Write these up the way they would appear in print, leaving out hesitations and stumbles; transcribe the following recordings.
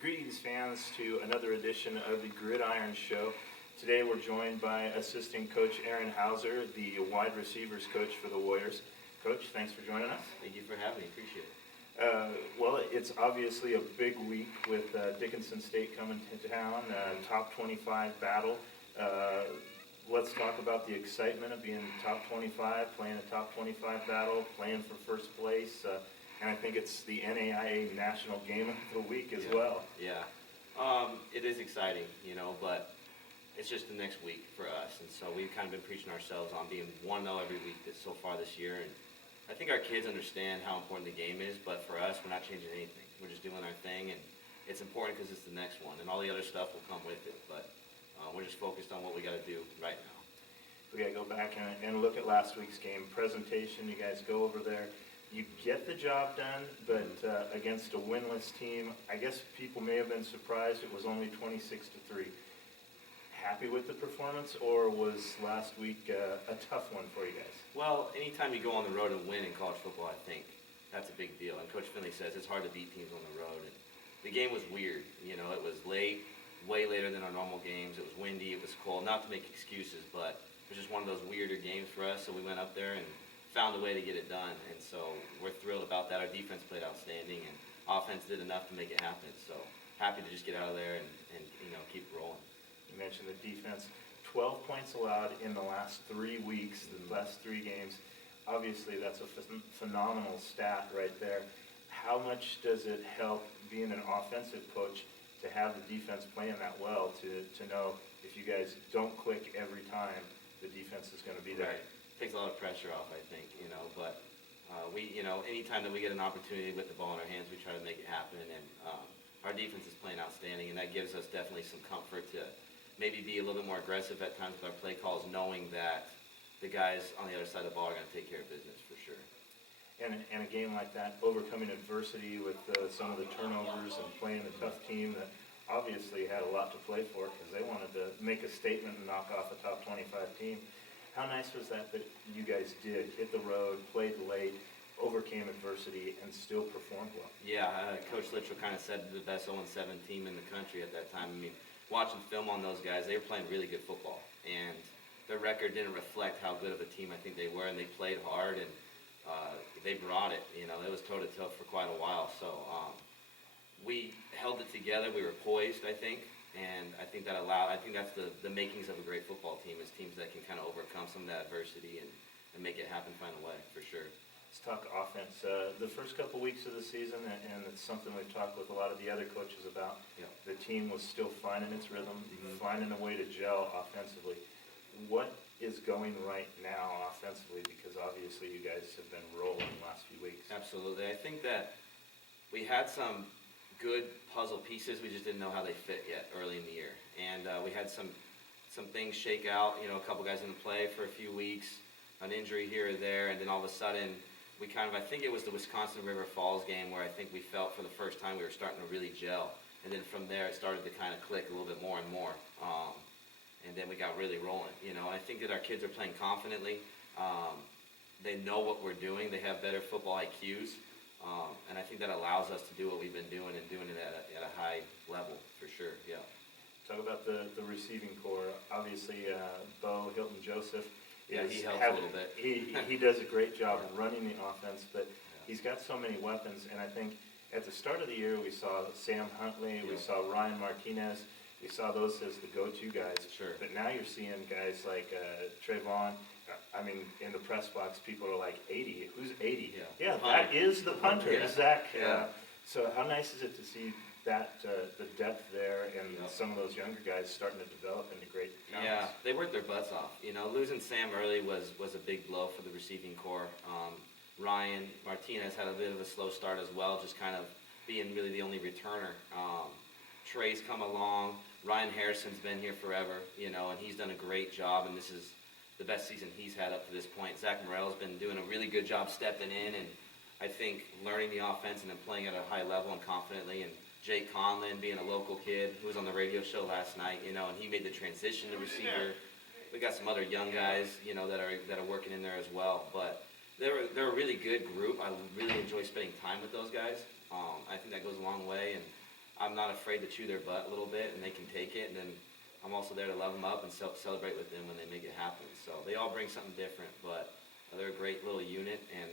Greetings, fans, to another edition of the Gridiron Show. Today we're joined by assistant coach Aaron Hauser, the wide receivers coach for the Warriors. Coach, thanks for joining us. Thank you for having me. Appreciate it. Well, it's obviously a big week with Dickinson State coming to town, top 25 battle. Let's talk about the excitement of being top 25, playing a top 25 battle, playing for first place. And I think it's the NAIA National Game of the Week as well. Yeah. It is exciting, but it's just the next week for us. And so we've kind of been preaching ourselves on being 1-0 every week so far this year. And I think our kids understand how important the game is, but for us, we're not changing anything. We're just doing our thing, and it's important because it's the next one. And all the other stuff will come with it, but we're just focused on what we got to do right now. We got to go back and look at last week's game. Presentation, you guys go over there. You get the job done, but against a winless team, I guess people may have been surprised it was only 26-3. Happy with the performance, or was last week a tough one for you guys? Well, anytime you go on the road and win in college football, I think that's a big deal. And Coach Finley says it's hard to beat teams on the road. And the game was weird. It was late, way later than our normal games. It was windy, it was cold. Not to make excuses, but it was just one of those weirder games for us. So we went up there and found a way to get it done, and so we're thrilled about that. Our defense played outstanding, and offense did enough to make it happen. So happy to just get out of there and keep rolling. You mentioned the defense. 12 points allowed in the last 3 weeks, the last 3 games. Obviously, that's a phenomenal stat right there. How much does it help being an offensive coach to have the defense playing that well, to know if you guys don't click every time, the defense is going to be there? Right. Takes a lot of pressure off, I think, but we, anytime that we get an opportunity with the ball in our hands, we try to make it happen, and our defense is playing outstanding, and that gives us definitely some comfort to maybe be a little bit more aggressive at times with our play calls, knowing that the guys on the other side of the ball are going to take care of business for sure. And a game like that, overcoming adversity with some of the turnovers and playing a tough team that obviously had a lot to play for because they wanted to make a statement and knock off a top 25 team. How nice was that you guys did hit the road, played late, overcame adversity, and still performed well? Yeah, Coach Littrell kind of said the best 0-7 team in the country at that time. I mean, watching film on those guys, they were playing really good football, and their record didn't reflect how good of a team I think they were, and they played hard, and they brought it. It was toe-to-toe for quite a while, so we held it together. We were poised, I think. And I think that's the makings of a great football team, is teams that can kind of overcome some of that adversity and make it happen, find a way, for sure. Let's talk offense. The first couple weeks of the season, and it's something we've talked with a lot of the other coaches about, the team was still finding its rhythm, finding a way to gel offensively. What is going right now offensively? Because obviously you guys have been rolling the last few weeks. Absolutely. I think that we had some good puzzle pieces. We just didn't know how they fit yet early in the year, and we had some things shake out. A couple guys didn't play for a few weeks, an injury here or there, and then all of a sudden we I think it was the Wisconsin River Falls game where I think we felt for the first time we were starting to really gel, and then from there it started to kind of click a little bit more and more, and then we got really rolling. And I think that our kids are playing confidently. They know what we're doing. They have better football IQs. And I think that allows us to do what we've been doing and doing it at a high level for sure. Yeah. Talk about the receiving core. Obviously, Bo Hilton Joseph. He helps a little bit. He does a great job running the offense, but he's got so many weapons. And I think at the start of the year we saw Sam Huntley, we saw Ryan Martinez, we saw those as the go-to guys. Sure. But now you're seeing guys like Trayvon. I mean, in the press box, people are like, 80? Who's 80? Yeah, that is the punter, Zach. So how nice is it to see that the depth there and some of those younger guys starting to develop into great talents? Yeah, they worked their butts off. Losing Sam early was a big blow for the receiving core. Ryan Martinez had a bit of a slow start as well, just kind of being really the only returner. Trey's come along. Ryan Harrison's been here forever, and he's done a great job, and this is the best season he's had up to this point. Zach Morrell's been doing a really good job stepping in, and I think learning the offense and then playing at a high level and confidently. And Jake Conlin being a local kid who was on the radio show last night, and he made the transition to receiver. We got some other young guys, that are working in there as well. But They're a really good group. I really enjoy spending time with those guys. I think that goes a long way, and I'm not afraid to chew their butt a little bit, and they can take it. And then I'm also there to love them up and celebrate with them when they make it happen. So they all bring something different, but they're a great little unit, and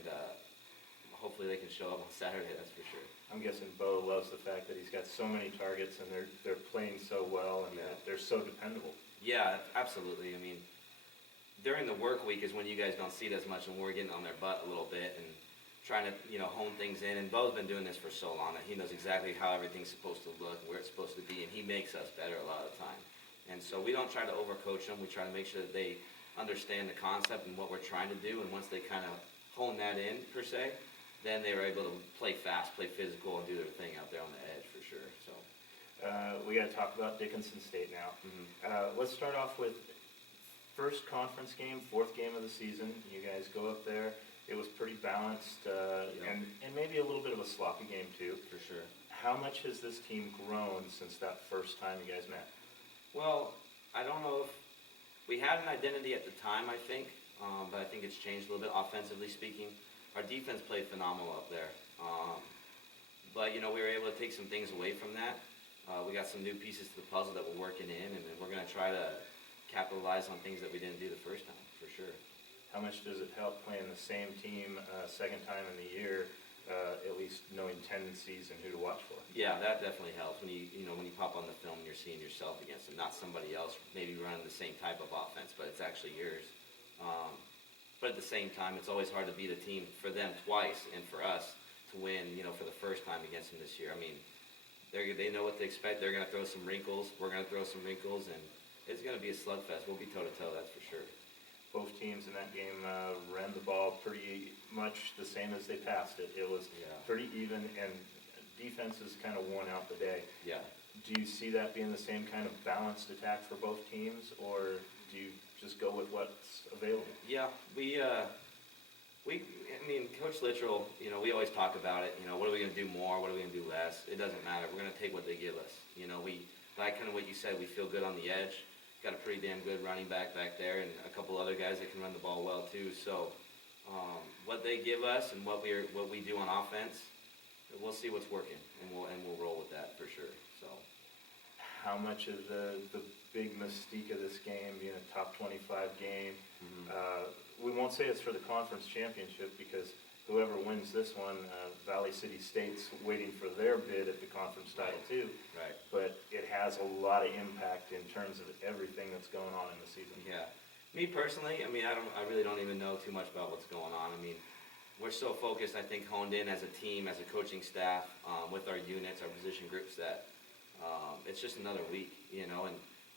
hopefully they can show up on Saturday. That's for sure. I'm guessing Bo loves the fact that he's got so many targets and they're playing so well and that they're so dependable. Yeah, absolutely. I mean, during the work week is when you guys don't see it as much, and we're getting on their butt a little bit and trying to, hone things in. And Bo's been doing this for so long that he knows exactly how everything's supposed to look, where it's supposed to be, and he makes us better a lot of the time. And so we don't try to overcoach them. We try to make sure that they understand the concept and what we're trying to do. And once they kind of hone that in, per se, then they were able to play fast, play physical, and do their thing out there on the edge for sure. So we got to talk about Dickinson State now. Let's start off with first conference game, fourth game of the season. You guys go up there. It was pretty balanced and maybe a little bit of a sloppy game too. For sure. How much has this team grown since that first time you guys met? Well, I don't know if we had an identity at the time, I think, but I think it's changed a little bit offensively speaking. Our defense played phenomenal up there, but we were able to take some things away from that. We got some new pieces to the puzzle that we're working in, and we're going to try to capitalize on things that we didn't do the first time, for sure. How much does it help playing the same team second time in the year, at least knowing tendencies and who to watch for? Yeah, that definitely helps when when you pop on the film and you're seeing yourself against them, not somebody else maybe running the same type of offense, but it's actually yours. But at the same time, it's always hard to beat a team for them twice and for us to win, for the first time against them this year. I mean, they know what to expect. They're going to throw some wrinkles. We're going to throw some wrinkles, and it's going to be a slugfest. We'll be toe-to-toe, that's for sure. Both teams in that game ran the ball pretty much the same as they passed it. It was pretty even, and defenses kind of won out the day. Yeah. Do you see that being the same kind of balanced attack for both teams, or do you just go with what's available? Yeah, Coach Littrell, we always talk about it. What are we going to do more? What are we going to do less? It doesn't matter. We're going to take what they give us. Like kind of what you said, we feel good on the edge. Got a pretty damn good running back there, and a couple other guys that can run the ball well too. So, what they give us and what we do on offense, we'll see what's working, and we'll roll with that for sure. So, how much of the big mystique of this game being a top 25 game? We won't say it's for the conference championship because whoever wins this one, Valley City State's waiting for their bid at the conference title too. Right. But it has a lot of impact in terms of everything that's going on in the season. Yeah. Me personally, I really don't even know too much about what's going on. We're so focused, I think, honed in as a team, as a coaching staff, with our units, our position groups, that it's just another week, and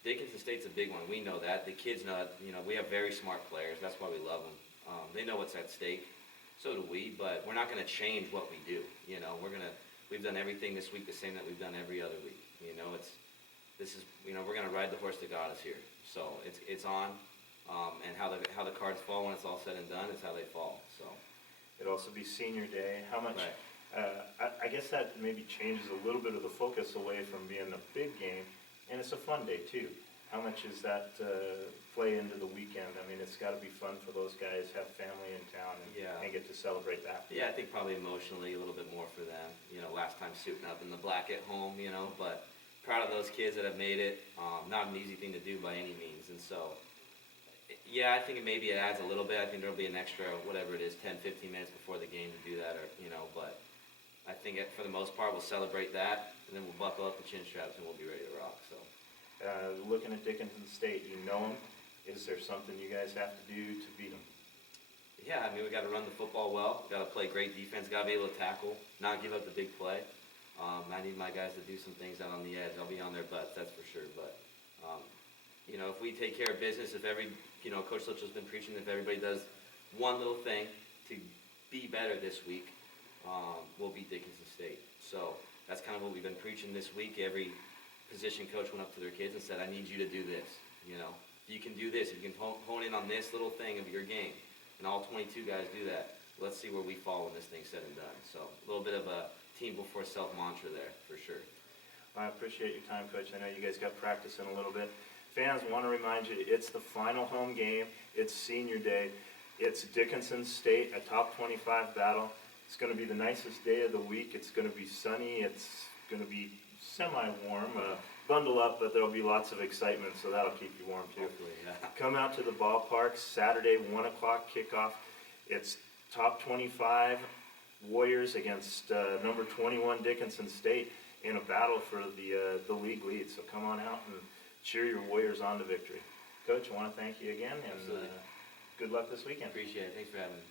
Dickinson State's a big one. We know that. The kids know that. We have very smart players. That's why we love them. They know what's at stake. So do we, but we're not going to change what we do. We've done everything this week the same that we've done every other week. We're going to ride the horse that got us here. So it's on, and how the cards fall when it's all said and done is how they fall. So it'll also be senior day. How much? Right. I guess that maybe changes a little bit of the focus away from being a big game, and it's a fun day too. How much does that play into the weekend? It's got to be fun for those guys, have family in town, and get to celebrate that. Yeah, I think probably emotionally a little bit more for them. Last time suiting up in the black at home, but proud of those kids that have made it. Not an easy thing to do by any means. And so, yeah, I think maybe it adds a little bit. I think there'll be an extra, whatever it is, 10, 15 minutes before the game to do that, but I think for the most part we'll celebrate that, and then we'll buckle up the chin straps and we'll be ready to rock. So. Looking at Dickinson State, you know them. Is there something you guys have to do to beat them? Yeah, we got to run the football well. Got to play great defense. Got to be able to tackle, not give up the big play. I need my guys to do some things out on the edge. I'll be on their butts, that's for sure. But if we take care of business, if Coach Litchell's been preaching, if everybody does one little thing to be better this week, we'll beat Dickinson State. So that's kind of what we've been preaching this week. Every position coach went up to their kids and said, I need you to do this. You can do this. You can hone in on this little thing of your game. And all 22 guys do that. Let's see where we fall when this thing's said and done. So a little bit of a team before self mantra there, for sure. Well, I appreciate your time, Coach. I know you guys got practice in a little bit. Fans, want to remind you, it's the final home game. It's senior day. It's Dickinson State, a top 25 battle. It's going to be the nicest day of the week. It's going to be sunny. It's going to be semi-warm. Bundle up, but there'll be lots of excitement, so that'll keep you warm too. Hopefully, yeah. Come out to the ballpark Saturday, 1 o'clock kickoff. It's top 25 Warriors against number 21 Dickinson State in a battle for the league lead. So come on out and cheer your Warriors on to victory. Coach, I want to thank you again, and Absolutely. good luck this weekend. Appreciate it. Thanks for having me.